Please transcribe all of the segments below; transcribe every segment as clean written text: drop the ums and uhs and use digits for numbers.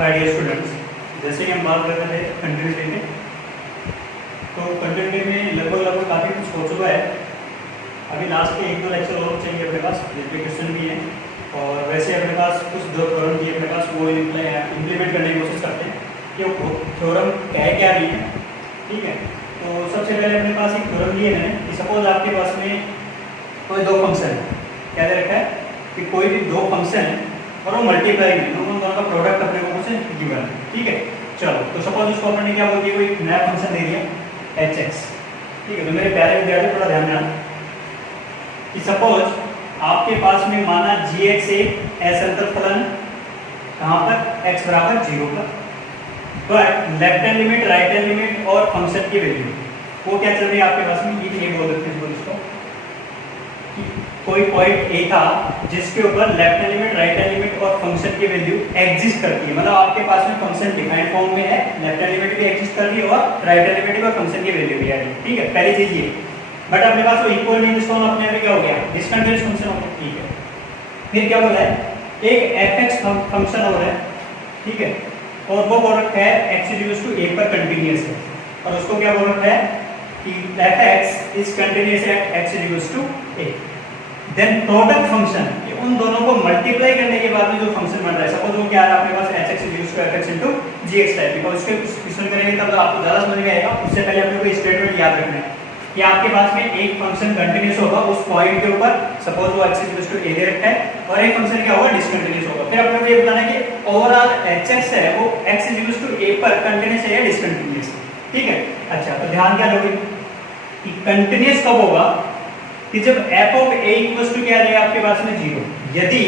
Dear students, जैसे कि हम बात कर रहे थे कंटिन्यूटी में, तो कंटिन्यूटी में लगभग काफ़ी कुछ हो चुका है। अभी लास्ट के 1-2 लेक्चर और चाहिए अपने पास, जिसमें क्वेश्चन भी हैं और वैसे अपने पास कुछ जो थ्योरम की अपने पास वो इम्प्लीमेंट करने की कोशिश करते हैं कि वो थ्योरम कह क्या रही है। ठीक है, तो सबसे पहले अपने पास एक थ्योरम लिए मैंने कि सपोज आपके पास में कोई दो फंक्शन है, क्या दे रखा है कि कोई भी दो फंक्शन है और वो मल्टीप्लाई में उन दोनों का प्रोडक्ट अपने को कुछ गिवन है। ठीक है, चलो तो सपोज उसको अपने क्या बोलती है, कोई नया फंक्शन दे दिया hx। ठीक है, तो मेरे प्यारे विद्यार्थी थोड़ा ध्यान देना कि सपोज आपके पास में माना gx एक असंतत फलन कहाँ पर x बराबर 0 पर, but left hand limit right hand limit और फंक्शन की वैल्यू वो क्या चल रही है आपके पास में, ये बोल सकते हैं इसको कि कोई पॉइंट ए था जिसके ऊपर left hand limit right hand limit और फंक्शन की वैल्यू एग्जिस्ट करती है। मतलब आपके पास में फंक्शन डिफाइंड फॉर्म में है, लेफ्ट हैंड लिमिट भी एग्जिस्ट कर रही है और राइट हैंड लिमिट और फंक्शन की वैल्यू भी आ रही है। ठीक है, पहली चीज ये, बट अपने पास वो इक्वल नहीं, जिसको हम अपने में क्या हो गया, डिसकंटिन्यूअस फंक्शन हो गया। ठीक है, फिर क्या बोला है, एक fx फंक्शन हो रहा है। ठीक है, और वो बोल रखा है x a पर कंटीन्यूअस है, और उसको क्या बोल रखा है कि fx is continuous at x a। Then product function, उन दोनों को मल्टीप्लाई करने के बाद में जो फंक्शन बन रहा है, सपोज वो क्या है आपके पास hx fx टाइप, बिकॉज़ उसके क्वेश्चन करेंगे तब आपको ज्यादा समझ में आएगा। उससे पहले अपने को स्टेटमेंट याद रखना है कि आपके पास में एक फंक्शन कंटीन्यूअस होगा उस पॉइंट के ऊपर, सपोज वो x a दे रखा है, और एक फंक्शन क्या होगा, डिसकंटीन्यूअस होगा। फिर अपने को ये बताना है कि ओवरऑल hx है वो x a पर कंटीन्यूअस है या डिसकंटीन्यूअस। ठीक है, अच्छा तो ध्यान क्या दोगे कि कंटीन्यूअस कब होगा कि जब f of a equals to क्या आ जाएगा आपके पास में 0। यदि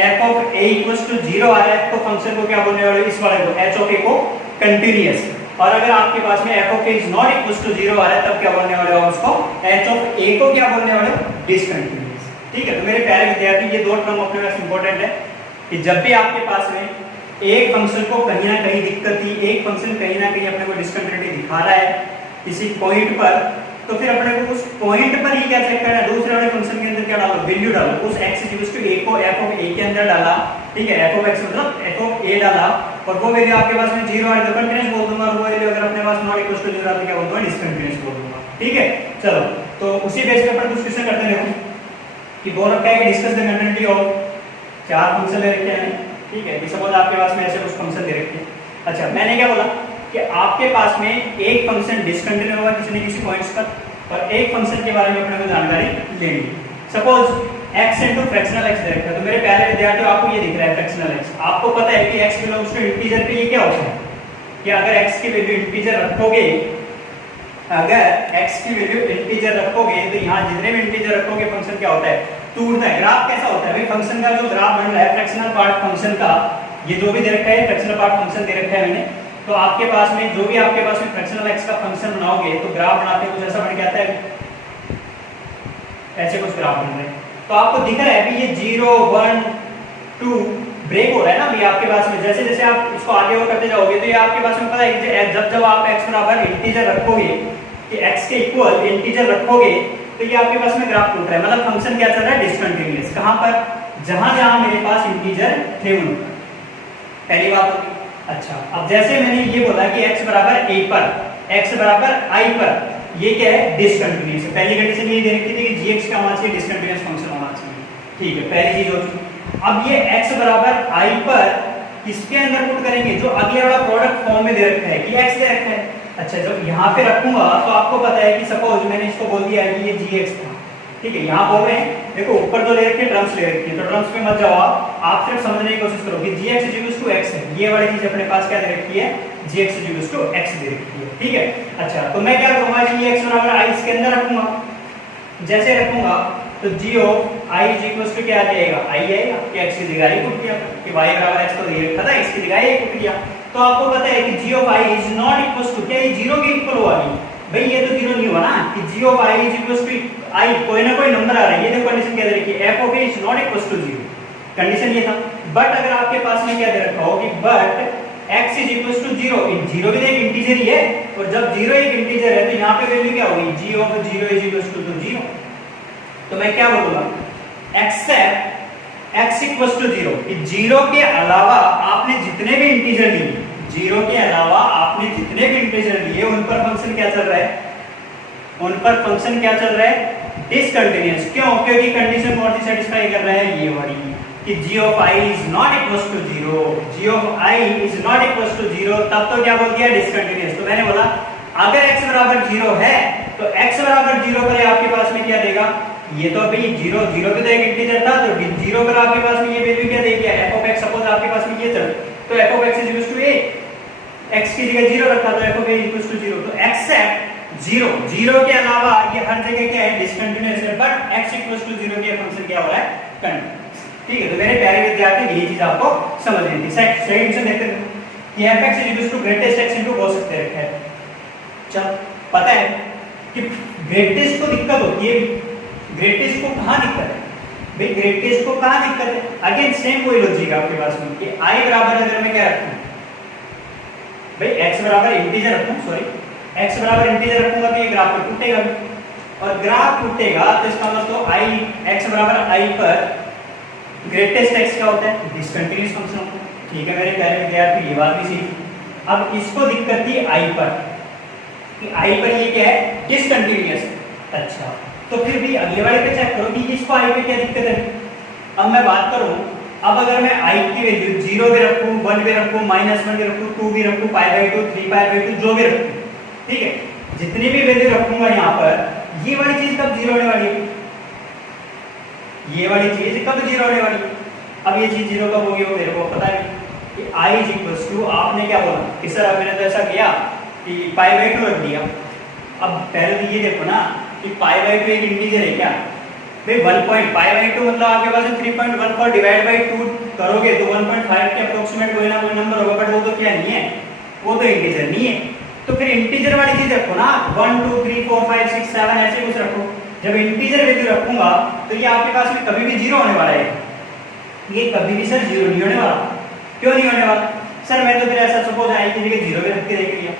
f of a equals to 0 आ रहा है तो फंक्शन को क्या बोलने वाले, इस वाले को h ऑफ a को कंटीन्यूअस। और अगर आपके पास में f of a is not equals to 0 आ रहा है तब क्या बोलने वाले हो उसको, h ऑफ a को क्या बोलने वाले हो, डिसकंटीन्यूअस। ठीक है, तो मेरे प्यारे विद्यार्थी ये दो टर्म अपने पास इंपॉर्टेंट है कि जब भी आपके पास में एक फंक्शन को कहीं ना कहीं दिक्कत थी, एक फंक्शन कहीं ना कहीं अपने को डिसकंटिन्यूटी दिखा रहा है किसी पॉइंट पर, तो फिर अपने को उस पॉइंट पर ही क्या चेक करना है, दूसरे वाले फंक्शन के अंदर क्या डालो, वैल्यू डालो। उस x a को f ऑफ a के अंदर डाला। ठीक है, f ऑफ x मतलब f ऑफ a डाला, और वो वैल्यू आपके पास में 0 है तो कंटीन्यूअस बोल दूंगा, और वो वैल्यू अगर अपने पास नॉट इक्वल टू 0 है तो क्या बोल दूंगा, डिसकंटीन्यूअस बोल दूंगा। ठीक है, चलो तो उसी बेस पे अपन कुछ क्वेश्चन करते हैं। देखो कि बोल रखा है कि discuss the continuity of 4 function ले रखे हैं। ठीक है, कि सपोज आपके पास में ऐसे कुछ फंक्शन दे रखे हैं। अच्छा, मैंने क्या बोला कि आपके पास में एक फंक्शन डिसकंटिन्यू होगा किसी न किसी पॉइंट्स पर, और एक फंक्शन के बारे में अपने को जानकारी लेनी। Suppose x into fractional x दे रखा है, तो मेरे प्यारे विद्यार्थियों आपको ये दिख रहा है फ्रैक्शनल x। आपको पता है कि x बिलोंग्स टू इंटीजर पे ये क्या होता है कि अगर x की वैल्यू इंटीजर रखोगे, अगर x की वैल्यू इंटीजर रखोगे तो यहाँ जितने भी इंटीजर रखोगे फंक्शन क्या होता है, टूटता है। ग्राफ कैसा होता है भाई, फंक्शन का जो ग्राफ बन रहा है फ्रैक्शनल पार्ट फंक्शन का, ये जो भी दे रखा है फ्रैक्शनल पार्ट फंक्शन दे रखा है मैंने, तो आपके पास में जो भी आपके पास में फ्रैक्शनल x का फंक्शन बनाओगे तो ग्राफ बनाते कुछ ऐसा बन के आता है, ऐसे कुछ ग्राफ बन रहे हैं। तो आपको दिख रहा है कि ये 0 1 2 ब्रेक हो रहा है ना अभी आपके पास में। जैसे जैसे आप इसको आगे और करते जाओगे तो ये आपके पास में पता है कि जब जब आप x बराबर इंटीजर रखोगे, कि x के इक्वल इंटीजर रखोगे, तो ये आपके पास में ग्राफ टूट रहा है। मतलब फंक्शन क्या चल रहा है, डिसकंटीन्यूअस। कहां पर, जहां जहां मेरे पास इंटीजर थे उन पर। पहली बात। अच्छा, अब जैसे मैंने ये बोला कि x बराबर a पर, x बराबर i पर, ये क्या है, डिसकंटीन्यूअस है। पहली कंडीशन ये दे रखी थी कि gx क्या होना चाहिए, डिसकंटीन्यूअस फंक्शन होना चाहिए। ठीक है, पहली चीज हो चुकी। अब ये x बराबर i पर किसके अंदर पुट करेंगे, जो अगले वाला प्रोडक्ट फॉर्म में दे रखा है कि x दे रखा है। अच्छा, जब यहाँ पे रखूंगा तो आपको पता है कि सपोज मैंने इसको बोल दिया है कि ये gx था। ठीक है, यहाँ बोल रहे हैं, देखो ऊपर जो ले रखी है टर्म्स ले रखी है, तो टर्म्स में मत जाओ आप सिर्फ समझने की कोशिश करो कि gx x है, ये वाली चीज अपने पास क्या दे रखी है, gx x दे रखी है। ठीक है, अच्छा तो मैं क्या करूंगा कि ये x बराबर i इसके अंदर रखूंगा। जैसे रखूंगा तो g ऑफ i क्या आ जाएगा, i आएगा, कि x की जगह i पुट किया, कि y बराबर x तो दे रखा था, x की जगह i पुट किया। तो आपको पता है कि g of i is not equal to, क्या ये 0 के इक्वल हुआ नहीं भाई, ये तो 0 नहीं हुआ ना, कि g of i is equal to i, कोई ना कोई नंबर आ रहा है। ये देखो कंडीशन क्या दे रखी है, f of a is not equal to 0, condition ये था। बट अगर आपके पास में क्या दे रखा हो कि but x is equal to 0, 0 भी एक इंटीजर ही है, और जब 0 एक इंटीजर है तो यहाँ पे वैल्यू क्या होगी, g of 0 is equal to 0। तो मैं क्या बोलूंगा, एक्सेप्ट x इक्वल टू 0, कि 0 के अलावा आपने जितने भी इंटीजर लिए, 0 के अलावा आपने जितने भी इंटीजर लिए उन पर फंक्शन क्या चल रहा है, उन पर फंक्शन क्या चल रहा है, डिसकंटीन्यूअस। क्यों? क्योंकि कंडीशन कौन सी सेटिस्फाई कर रहा है, ये वाली, कि g of i is not equals to 0, g of i is not equals to 0, तब तो क्या बोल दिया, डिसकंटीन्यूअस। तो मैंने बोला अगर x बराबर 0 है तो x बराबर 0 पर आपके पास में क्या देगा, ये तो अभी 0 0 पे तो एक इंटीजर था, तो 0 पर आपके पास में ये वैल्यू क्या दे दिया, f of x, सपोज आपके पास में ये चल, तो f of x is equals to a, x की जगह 0 रखा तो f of a is equals to 0, तो एक्सेप्ट 0, 0 के अलावा ये हर जगह क्या है, डिसकंटीन्यूअस है, बट x equals to 0 के फंक्शन क्या हो रहा है, कंटीन्यूअस। ठीक है, तो मेरे प्यारे विद्यार्थी यही चीज आपको समझनी थी। सेकंड देखते हैं कि fx is equals to greatest x into cos x दे रखा है। चल पता है कि ग्रेटेस्ट को दिक्कत होती है, ग्रेटेस्ट को कहां दिक्कत है भाई, ग्रेटेस्ट को कहां दिक्कत है, अगेन सेम वही लॉजिक आपके पास में कि i बराबर अगर मैं क्या रखूं भाई, x बराबर इंटीजर रखूं, सॉरी x बराबर इंटीजर रखूंगा तो ये ग्राफ तो टूटेगा, और ग्राफ टूटेगा तो इसका मतलब i x बराबर i पर ग्रेटेस्ट x क्या होता है, डिसकंटीन्यूअस फंक्शन होता है। ठीक है मेरे प्यारे विद्यार्थी, ये बात भी सीखी। अब इसको दिक्कत थी i पर, कि i पर ये क्या है, डिसकंटीन्यूअस। अच्छा तो फिर भी अगले वाले पे चेक करो कि इसको i पे क्या दिक्कत है। अब मैं बात करूं, अब अगर मैं i की वैल्यू 0 भी रखूं, 1 भी रखूं, -1 भी रखूं, 2 भी रखूं, π/2, 3π/2, जो भी रखूं, ठीक है, जितनी भी वैल्यू रखूंगा यहाँ पर, ये वाली चीज कब 0 होने वाली है, ये वाली चीज कब 0 होने वाली है। अब ये चीज 0 कब होगी वो मेरे को पता है कि i इज इक्वल्स टू, आपने क्या बोला कि सर अब मैंने तो ऐसा किया कि π/2 रख दिया। अब पहले तो ये देखो ना कि π/2 एक इंटीजर है क्या भाई, 1 π/2 मतलब आपके पास 3.14 डिवाइड बाय 2 करोगे तो 1.5 के अप्रोक्सीमेट कोई ना कोई नंबर होगा, बट वो तो क्या नहीं है, वो तो इंटीजर नहीं है। तो फिर इंटीजर वाली चीज रखो ना, 1 2 3 4 5 6 7 ऐसे कुछ रखो। जब इंटीजर वैल्यू रखूंगा तो ये आपके पास में कभी भी 0 होने वाला है, ये कभी भी सर 0 नहीं होने वाला। क्यों नहीं होने वाला सर, मैं तो फिर ऐसा सपोज आई की जगह 0 भी रख के देख लिया,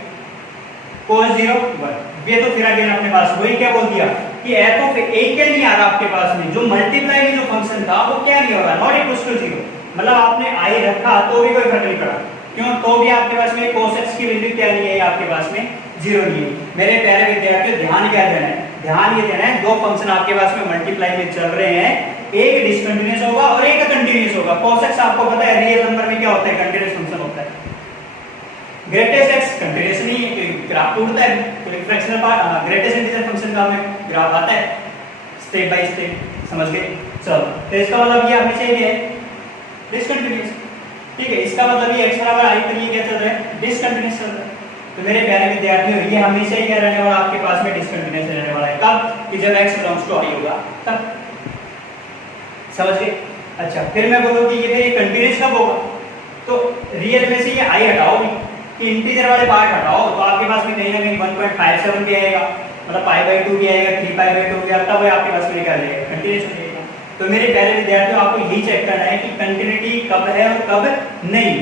cos 0 1, ये तो फिर अगेन अपने पास वही क्या बोल दिया कि f of a क्या नहीं आ रहा आपके पास में, जो मल्टीप्लाई में जो फंक्शन था वो क्या नहीं हो रहा, नॉट इक्वल टू 0, मतलब आपने i रखा तो भी कोई फर्क नहीं पड़ा। क्यों? तो भी आपके पास में cos x की वैल्यू क्या नहीं है, आपके पास में 0 नहीं है। मेरे प्यारे विद्यार्थियों ध्यान क्या देना है, ध्यान ये देना है, दो फंक्शन आपके पास में मल्टीप्लाई में चल रहे हैं, एक डिसकंटीन्यूअस होगा और एक कंटीन्यूअस होगा। cos x आपको पता है रियल नंबर में क्या होता है, कंटीन्यूअस फंक्शन होता है। ग्रेटेस्ट x कंटीन्यूअस नहीं है, ग्राफ टूटता है, तो fractional part greatest integer function का हमें ग्राफ आता है स्टेप बाय स्टेप, समझ गए। चलो तो इसका मतलब ये हमेशा ये है डिसकंटीन्यूअस, ठीक है, इसका मतलब ये x बराबर i पर ये क्या चल रहा है, डिसकंटीन्यूअस चल रहा है। तो मेरे प्यारे विद्यार्थियों ये हमेशा ही क्या रहने वाला आपके पास में, डिसकंटीन्यूअस रहने वाला है। कब? कि जब x बिलोंग्स टू i होगा तब, समझ गए। अच्छा फिर मैं बोलूं कि ये फिर कंटीन्यूअस कब होगा, तो रियल में से ये i हटाओ कि इंटीजर वाले पार्ट हटाओ, तो आपके पास में कहीं ना कहीं 1.57 भी आएगा, मतलब π/2 भी आएगा, 3π/2 भी आएगा, तब वो आपके पास में क्या आ जाएगा, कंटीन्यूअस हो जाएगा। तो मेरे प्यारे विद्यार्थियों आपको यही चेक करना है कि कंटिन्यूटी कब है और कब नहीं।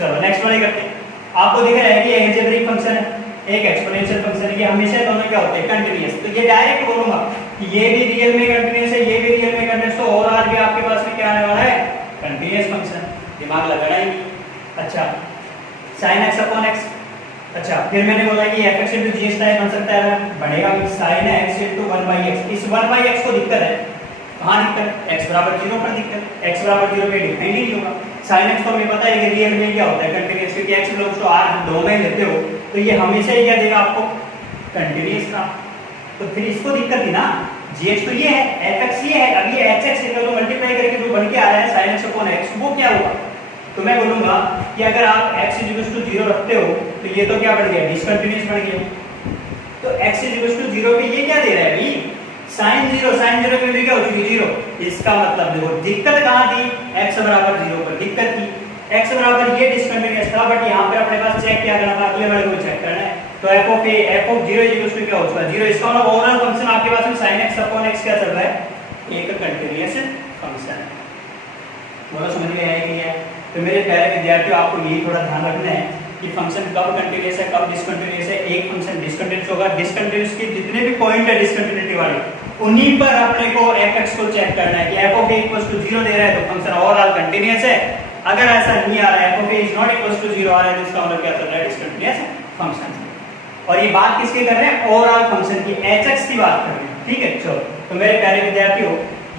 चलो नेक्स्ट वाले करते हैं। आपको दिख रहा है कि अलजेब्रिक फंक्शन है, एक एक्सपोनेंशियल फंक्शन है, ये हमेशा दोनों क्या होते हैं, कंटीन्यूअस। तो ये डायरेक्ट बोलूंगा कि ये भी रियल में कंटीन्यूअस है, ये भी रियल में कंटीन्यूअस, तो ओवरऑल भी आपके पास में क्या आने वाला है, कंटीन्यूअस फंक्शन, दिमाग लगाना ही नहीं। अच्छा sin x upon x, अच्छा फिर मैंने बोला कि fx into gx टाइप बन सकता है, बढ़ेगा sin x into 1/x। इस 1/x को दिक्कत है, कहाँ दिक्कत, x बराबर 0 पर दिक्कत, x बराबर 0 पे डिफाइन ही नहीं होगा। sin x तो हमें पता है कि रियल में क्या होता है, कंटीन्यूअस, क्योंकि x बिलोंग्स टू r दो में लेते हो तो ये हमेशा ही क्या देगा आपको, कंटीन्यूअस का। तो फिर इसको दिक्कत थी ना, gx तो ये है, fx ये है, अब ये hx को मल्टीप्लाई करके जो बन के आ रहा है sin x upon x, वो क्या होगा, तो मैं बोलूंगा कि अगर आप x 0 रखते हो तो ये तो क्या बढ़ गया, डिसकंटीन्यूअस बढ़ गया। तो x 0 पे ये क्या दे रहा है भाई, sin 0 की वैल्यू क्या हो चुकी है, 0। इसका मतलब देखो दिक्कत कहां थी, x बराबर 0 पर दिक्कत थी, x बराबर ये डिसकंटीन्यूअस था, बट यहां पे अपने पास चेक क्या करना था, अगले वाले को चेक करना है। तो f of 0 क्या हो चुका है, 0। इसका मतलब ओवरऑल फंक्शन आपके पास में sin x upon x क्या चल रहा है, एक कंटीन्यूअस फंक्शन है। बोलो समझ में आया कि है। तो मेरे प्यारे विद्यार्थियों आपको यही थोड़ा ध्यान रखना है कि फंक्शन कब कंटीन्यूअस है, कब डिसकंटीन्यूअस है। एक फंक्शन डिसकंटीन्यूअस होगा, डिसकंटीन्यूअस के जितने भी पॉइंट है डिसकंटीन्यूटी वाले उन्हीं पर अपने को fx को चेक करना है कि f of a equals to 0 दे रहा है तो फंक्शन ओवरऑल कंटीन्यूअस है। अगर ऐसा नहीं आ रहा है f of a is not equals to 0 आ रहा है तो इसका मतलब क्या चल रहा है, डिसकंटीन्यूअस फंक्शन। और ये बात किसकी कर रहे हैं, ओवरऑल फंक्शन की, hx की बात कर रहे हैं। ठीक है, चलो तो मेरे प्यारे विद्यार्थियों,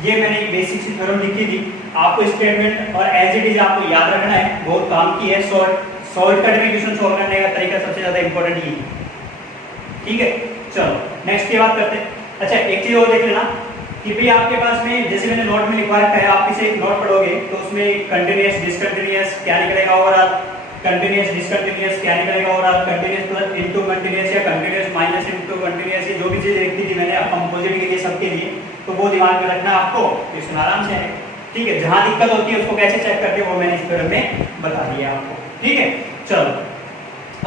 ये मैंने एक बेसिक सी थ्योरम लिखी थी, आपको स्टेटमेंट और एज इट इज आपको याद रखना है, बहुत काम की है। शॉर्टकट में क्वेश्चन सॉल्व करने का तरीका सबसे ज्यादा इंपॉर्टेंट ये है। ठीक है, चलो नेक्स्ट की बात करते हैं। अच्छा एक चीज और देख लेना कि भाई आपके पास में जैसे मैंने नोट में लिखवा रखा है, आप इसे एक नोट पढ़ोगे तो उसमें कंटीन्यूअस डिसकंटीन्यूअस क्या निकलेगा ओवरऑल, कंटीन्यूअस डिसकंटीन्यूअस क्या निकलेगा overall, continuous plus into continuous या कंटीन्यूअस माइनस इनटू कंटीन्यूअस, ये जो भी चीज लिखी थी मैंने कंपोजिट के लिए सबके लिए, तो वो दिमाग में रखना आपको, इसमें आराम से है। ठीक है, जहां दिक्कत होती है उसको कैसे चेक करते हैं वो मैंने इस थ्योरम में बता दिया आपको। ठीक है, चलो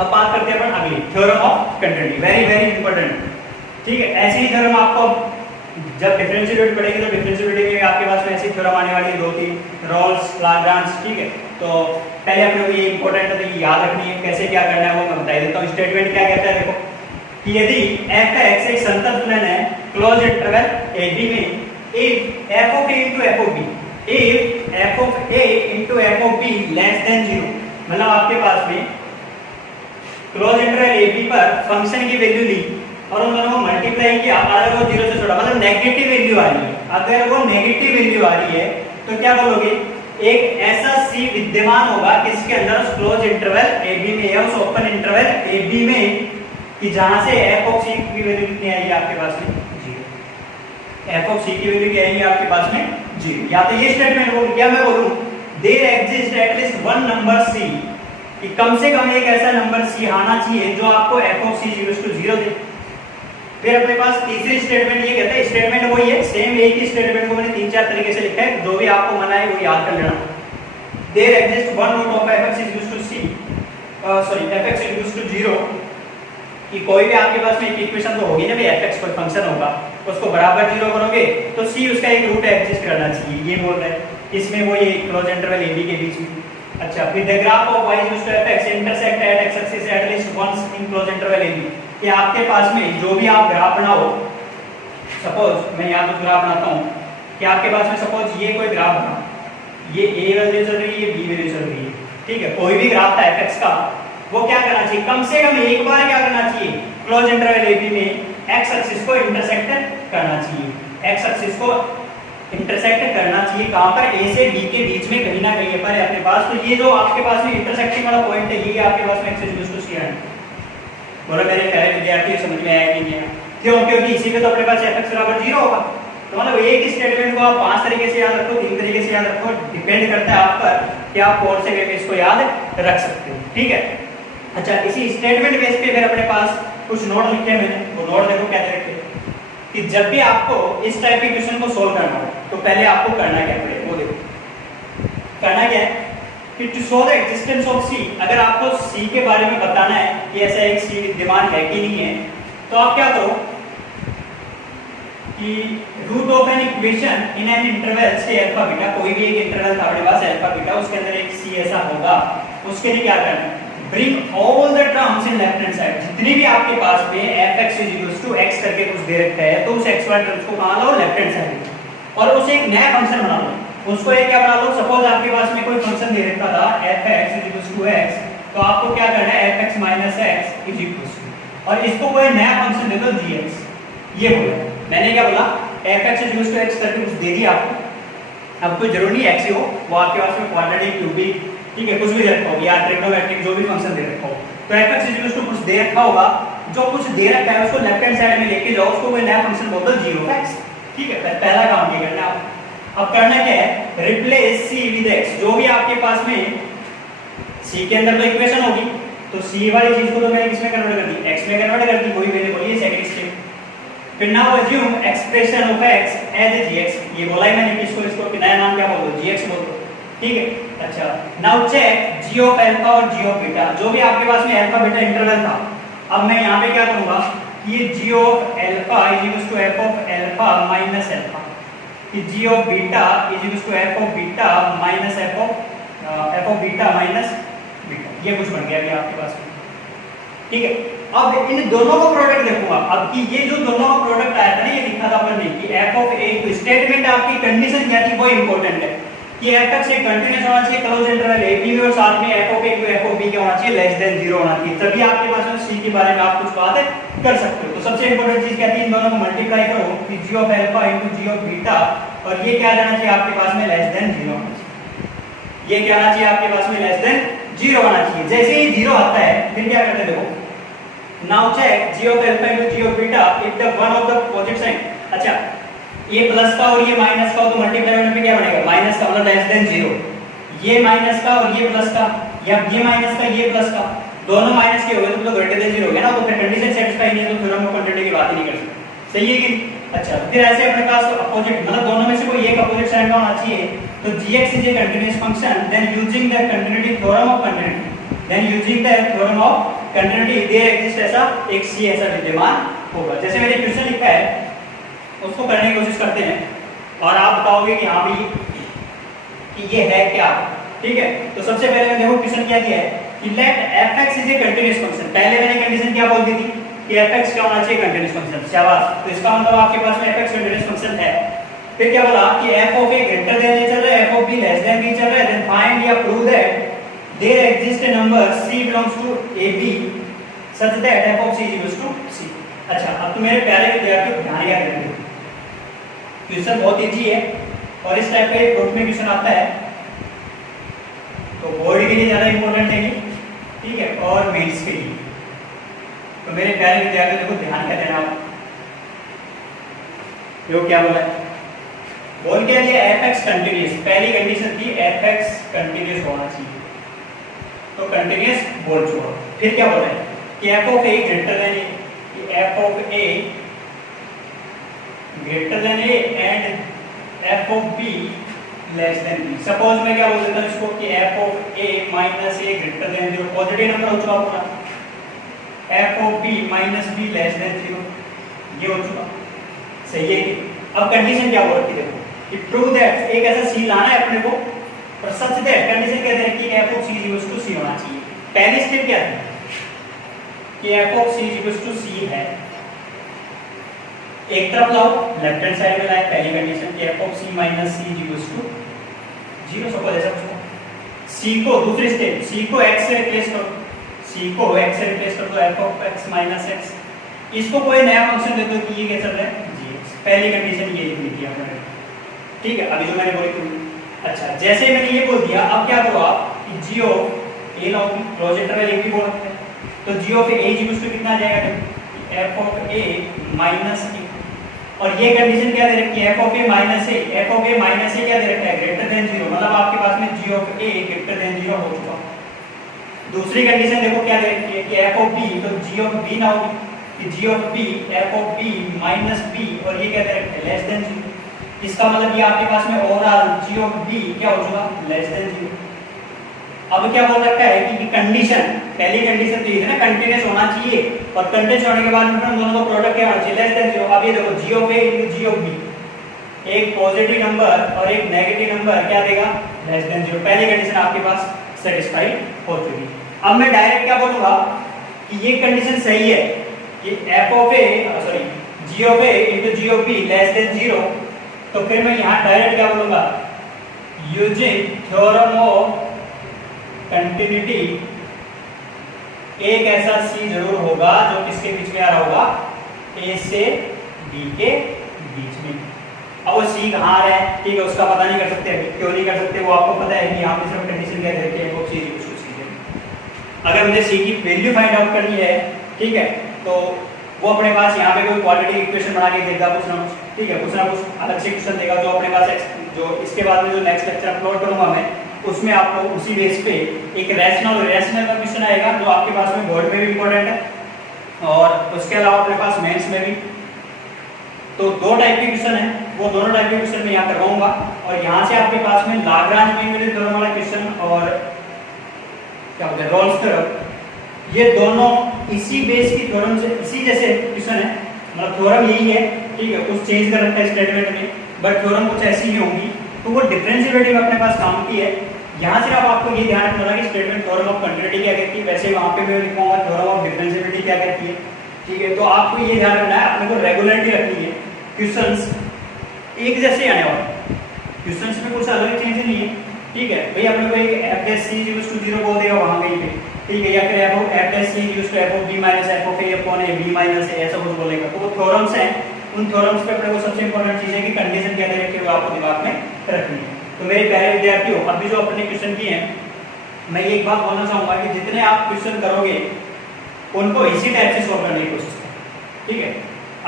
अब बात करते हैं अपन अगली theorem of continuity, very very important. ठीक है, ऐसी ही थ्योरम आपको जब डिफरेंशिएट पढ़ेंगे तो डिफरेंशिएबिलिटी में आपके पास में ऐसी थ्योरम आने वाली है, दो तीन, रॉल्स, लाग्रांज। ठीक है, तो पहले अपने को ये इंपॉर्टेंट है तो ये याद रखनी है, कैसे क्या करना है वो मैं बता देता हूँ। स्टेटमेंट क्या कहता है देखो कि यदि f(x) एक संतत फलन है क्लोज इंटरवल ab में, if f of a into f of b, if f of a into f of b less than 0, मतलब आपके पास में क्लोज इंटरवल ab पर फंक्शन की वैल्यू ली और उन दोनों को मल्टीप्लाई किया, अगर वो 0 से छोटा मतलब नेगेटिव वैल्यू आ रही है, अगर वो नेगेटिव वैल्यू आ रही है तो क्या बोलोगे, एक ऐसा c विद्यमान होगा किसके अंदर उस क्लोज इंटरवल ab में या उस ओपन इंटरवल ab में कि जहां से f of c की वैल्यू कितनी आएगी आपके पास में 0, f of c की वैल्यू क्या आएगी आपके पास में 0। या तो ये स्टेटमेंट बोल क्या मैं बोलूं, there exist at least one number c, कि कम से कम एक ऐसा नंबर c आना चाहिए जो आपको f of c 0 दे। फिर अपने पास तीसरी स्टेटमेंट ये कहता है, स्टेटमेंट वही है, सेम एक ही स्टेटमेंट को मैंने तीन चार तरीके से लिखा है, जो भी आपको मना है वो याद कर लेना। There exist one root of fx is 0, कि कोई भी आपके पास में एक इक्वेशन तो होगी ना भाई, fx कोई फंक्शन होगा उसको बराबर 0 करोगे तो c उसका एक रूट एग्जिस्ट करना चाहिए, ये बोल रहा है इसमें वो ये क्लोज इंटरवल ab के बीच में। अच्छा, फिर the graph of y is to fx intersect at x axis at least once in close interval ab, कि आपके पास में जो भी आप ग्राफ बनाओ, सपोज मैं यहाँ तो ग्राफ बनाता हूँ कि आपके पास में सपोज ये कोई ग्राफ बना, ये a वैल्यू चल रही है, ये b वैल्यू चल रही है। ठीक है, कोई भी ग्राफ था fx का, वो क्या करना चाहिए, कम से कम एक बार क्या करना चाहिए, क्लोज इंटरवल ab में x एक्सिस को इंटरसेक्ट करना चाहिए, x एक्सिस को इंटरसेक्ट करना चाहिए कहां पर, a से b के बीच में कहीं ना कहीं पर है अपने पास। तो ये जो आपके पास में इंटरसेक्टिंग वाला पॉइंट है, ये आपके पास में x इक्वल टू c है। बोलो मेरे प्यारे विद्यार्थी समझ में आया कि नहीं आया, क्यों, क्योंकि इसी में तो अपने पास fx बराबर 0 होगा। तो मतलब एक स्टेटमेंट को आप 5 तरीके से याद रखो, 3 तरीके से याद रखो, डिपेंड करता है आप पर कि आप कौन से वे में इसको याद रख सकते हो। ठीक है, अच्छा इसी स्टेटमेंट बेस पे फिर अपने पास कुछ नोट लिखे मैंने, वो नोट देखो क्या रखे कि जब भी आपको इस टाइप के क्वेश्चन को सोल्व करना हो तो पहले आपको करना क्या पड़ेगा, वो देखो करना क्या है कि to show the existence of c, अगर आपको c के बारे में बताना है कि ऐसा एक c विद्यमान है कि नहीं है, तो आप क्या करो कि root of an equation in an interval से अल्फा बीटा, कोई भी एक इंटरवल था अपने पास अल्फा बीटा, उसके अंदर एक c ऐसा होगा, उसके लिए क्या करना है, bring all the terms in left hand side, जितनी भी आपके पास में fx x करके कुछ दे रखा है तो उस x वाले टर्म्स को कहां लाओ, लेफ्ट हैंड साइड, और उसे एक नया फंक्शन बना लो, उसको एक क्या बना लो, सपोज आपके पास में कोई फंक्शन दे रखा था fx x, तो आपको क्या करना है fx x और इसको कोई नया फंक्शन दे दो gx। ये बोला मैंने, क्या बोला, fx x करके कुछ दे दिया आपको, अब कोई जरूरी नहीं x ही हो, वो आपके पास में क्वाड्रेटिक, क्यूबिक, ठीक है, कुछ भी रखा हो या ट्रिग्नोमेट्रिक, जो भी फंक्शन दे रखा हो, तो fx कुछ दे रखा होगा, जो कुछ दे रखा है उसको लेफ्ट हैंड साइड में लेके जाओ, उसको कोई नया फंक्शन बोल दो g(x). ठीक है, पहला काम ये करना है। अब करना क्या है, रिप्लेस c विद x, जो भी आपके पास में c के अंदर तो इक्वेशन होगी, तो c वाली चीज को तो मैंने किसमें कन्वर्ट कर दी, x में कन्वर्ट कर दी, वही मैंने बोली है सेकंड स्टेप। फिर now assume expression of x as gx, ये बोला है मैंने, इसको नया नाम क्या बोल दो, gx बोल दो। ठीक है, अच्छा now check g of alpha और g ऑफ बीटा, जो भी आपके पास में अल्फा बीटा इंटरवल था, अब मैं यहाँ पे क्या करूंगा, ये g of alpha is to f of alpha minus alpha, कि g of beta is to f of beta minus f of beta minus beta, ये कुछ बन गया अभी आपके पास में। ठीक है, अब इन दोनों का प्रोडक्ट देखूंगा, अब कि ये जो दोनों का प्रोडक्ट आया था ना, ये लिखा था अपन ने कि F of A to statement आपकी कंडीशन क्या थी वो इंपॉर्टेंट है कि एफ एक्स एक कंटीन्यूअस होना चाहिए क्लोज इंटरवल ए बी में और साथ में F of A to F of B क्या होना चाहिए लेस देन 0 होना चाहिए, तभी आपके पास में सी के बारे में आप कुछ बात कर सकते हो। तो सबसे इंपॉर्टेंट चीज क्या थी, इन दोनों को मल्टीप्लाई करो कि G of alpha into G of beta और ये क्या जाना चाहिए आपके पास में लेस देन 0 होना चाहिए, ये क्या आना चाहिए आपके पास में लेस देन 0 होना चाहिए। जैसे ही 0 आता है फिर क्या करते हैं, देखो now check G of alpha into G of beta if the one of the opposite sign, अच्छा ये प्लस का और ये माइनस का हो तो मल्टीप्लाई करने पे क्या बनेगा माइनस का मतलब लेस देन 0, ये माइनस का और ये प्लस का या ये माइनस का ये प्लस का दोनों माइनस के हो गए तो ग्रेटर देन 0 हो गया ना, तो फिर कंडीशन सेटिस्फाई नहीं है तो थ्योरम को कंटिन्यूटी की बात ही नहीं कर सकते, सही है कि? अच्छा फिर ऐसे अपने पास अपोजिट मतलब दोनों में से कोई एक अपोजिट साइन का होना चाहिए, तो gx is a continuous function then using the continuity theorem of continuity, then using the theorem of continuity there exist ऐसा एक c ऐसा विद्यमान होगा। जैसे मैंने क्वेश्चन लिखा है उसको करने की कोशिश करते हैं और आप बताओगे कि हाँ भाई कि ये है क्या, ठीक है? तो सबसे पहले देखो क्वेश्चन क्या दिया है कि let fx is a continuous function, पहले मैंने कंडीशन क्या बोल दी थी कि fx क्या होना चाहिए कंटीन्यूअस फंक्शन, शाबाश, तो इसका मतलब आपके पास में fx कंटीन्यूअस फंक्शन है। फिर क्या बोला कि f of a greater than a चल रहा है, f of b less than b चल रहा है, देन फाइंड या prove that there exist a number c belongs to ab such that f of c is equal to c। अच्छा अब तो मेरे प्यारे विद्यार्थियों ध्यान याद रखिए, क्वेश्चन बहुत इजी है और इस टाइप का एक ग्रुप में क्वेश्चन आता है तो बोर्ड के लिए ज्यादा इंपॉर्टेंट है ये, ठीक है, और मेंस के लिए। तो मेरे प्यारे विद्यार्थियों देखो ध्यान क्या देना आप, देखो क्या बोला है, बोल क्या दिया fx कंटीन्यूअस, पहली कंडीशन थी fx कंटीन्यूअस होना चाहिए तो कंटीन्यूअस बोल चुका। फिर क्या बोला है कि f of a greater than a, f of a greater than a and f of b less than b। Suppose मैं क्या बोल देता हूं इसको कि f of a minus a greater then 0, positive number हो चुका पूरा, f of b minus b less then 0, ये हो चुका, सही है कि? अब कंडीशन क्या बोल रखी है देखो कि प्रूव दैट एक ऐसा c लाना है अपने को और सच दैट कंडीशन क्या दे रखी है f of c equals to c होना चाहिए। पहली स्टेप क्या थी कि f of c equals to c है, एक तरफ लाओ लेफ्ट हैंड साइड में लाए पहली कंडीशन कि f of c minus c equals to 0, suppose ऐसा कुछ c को दूसरी स्टेप c को x से रिप्लेस करो, c को x से रिप्लेस कर दो f of x minus x, इसको कोई नया फंक्शन दे दो कि ये क्या चल रहा है gx, पहली कंडीशन ये लिखी थी हमने, ठीक है? अभी जो मैंने बोली थी, अच्छा जैसे ही मैंने ये बोल दिया अब क्या करो आप कि g ऑफ a लाओ, क्लोज इंटरवल a भी बोल सकते हैं, तो g of a equals to कितना आ जाएगा f of a minus a, और ये कंडीशन क्या दे रखी है f of a minus a, f of a minus a क्या दे रखा है ग्रेटर देन 0, मतलब आपके पास में g of a greater then 0 हो चुका। दूसरी कंडीशन देखो क्या दे रखी है कि f ऑफ b, तो g ऑफ b ना होगी कि g of b f of b minus b और ये क्या दे रखा है लेस देन 0, इसका मतलब ये आपके पास में ओवरऑल g ऑफ b क्या हो चुका लेस देन 0। अब क्या बोल रखा है कि कंडीशन, पहली कंडीशन थी ना कंटीन्यूअस होना चाहिए और कंटीन्यूअस होने के बाद में हम दोनों का प्रोडक्ट क्या होना चाहिए लेस देन 0। अब ये देखो g of a into g of b, एक पॉजिटिव नंबर और एक नेगेटिव नंबर क्या देगा लेस देन 0, पहली कंडीशन आपके पास सेटिस्फाई हो चुकी। अब मैं डायरेक्ट क्या बोलूंगा कि ये कंडीशन सही है कि f of a sorry g of a into g of b less then 0, तो फिर मैं यहां डायरेक्ट क्या बोलूंगा यूजिंग थ्योरम ऑफ कंटिन्यूटी एक ऐसा c जरूर होगा जो किसके बीच में आ रहा होगा a से b के बीच में। अब वो c कहां आ रहा है, ठीक है, उसका पता नहीं कर सकते, अभी क्यों नहीं कर सकते वो आपको पता है कि यहां पे सिर्फ कंडीशन क्या दे रखी है वो c इक्वल टू c। अगर मुझे c की वैल्यू फाइंड आउट करनी है, ठीक है, तो वो अपने पास यहाँ पे कोई क्वाड्रेटिक इक्वेशन बना के देगा कुछ ना कुछ, ठीक है, कुछ ना कुछ अलग से क्वेश्चन देगा जो अपने पास जो इसके बाद में जो नेक्स्ट लेक्चर अपलोड करूंगा मैं उसमें आपको उसी बेस पे एक रैशनल का क्वेश्चन आएगा जो आपके पास में बोर्ड में भी इंपॉर्टेंट है और उसके अलावा अपने पास मेंस में भी। तो दो टाइप के क्वेश्चन है, वो दोनों टाइप के क्वेश्चन मैं यहाँ करवाऊंगा और यहाँ से आपके पास में लाग्रांज मीन वैल्यू थ्योरम वाला क्वेश्चन और क्या बोलते हैं रोल्स थ्योरम, ये दोनों इसी बेस की थ्योरम से इसी जैसे क्वेश्चन है, मतलब थ्योरम यही है, ठीक है, कुछ चेंज कर रखा है स्टेटमेंट में बट थ्योरम कुछ ऐसी ही होंगी, तो वो डिफरेंशिएबिलिटी में अपने पास काम की है। यहाँ सिर्फ आपको ये ध्यान रखना कि स्टेटमेंट थ्योरम ऑफ कंटिन्यूटी क्या कहती है, वैसे वहाँ पे मैं लिखूंगा थ्योरम ऑफ डिफरेंशिएबिलिटी क्या कहती है, ठीक है। तो आपको ये ध्यान रखना है, अपने को रेगुलरिटी रखनी है क्वेश्चंस एक जैसे ही आने वाले, क्वेश्चंस में कुछ अलग चीजें नहीं है, ठीक है भाई। अपने को एक f dash c equals to 0 बोल देगा वहां कहीं पे, ठीक है, या फिर f dash c equals to f of b minus f of a upon a b minus a ऐसा कुछ बोलेगा। तो वो थ्योरम्स हैं, उन थ्योरम्स पे अपने को सबसे इंपॉर्टेंट चीज है कि कंडीशन क्या दे रखी है वो आपको दिमाग में रखनी है। तो मेरे प्यारे विद्यार्थियों, अभी जो अपने क्वेश्चन किए हैं, मैं ये एक बात बोलना चाहूंगा कि जितने आप क्वेश्चन करोगे उनको इसी टाइप से सॉल्व करने की कोशिश करें, ठीक है।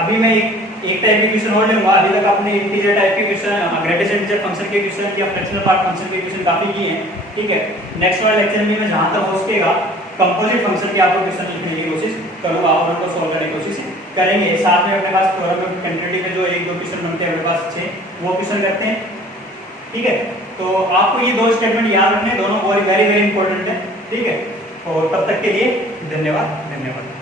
अभी मैं एक टाइप के क्वेश्चन और लूंगा। अभी तक आपने इंटीजर टाइप के क्वेश्चन, ग्रेटेस्ट इंटीजर फंक्शन के क्वेश्चन या फ्रैक्शनल पार्ट फंक्शन के क्वेश्चन काफी किए हैं, ठीक है। नेक्स्ट वाले लेक्चर में मैं जहां तक हो सकेगा कंपोजिट फंक्शन के आपको क्वेश्चन लिखने की कोशिश करूंगा और उनको सॉल्व करने की कोशिश करेंगे। साथ में अपने पास थ्योरम ऑफ कंटिन्यूटी में जो एक दो क्वेश्चन बनते हैं अपने पास अच्छे, वो क्वेश्चन करते हैं, ठीक है। तो आपको ये दो स्टेटमेंट याद रखने, दोनों वेरी वेरी इंपॉर्टेंट है, ठीक है। और तब तक के लिए धन्यवाद।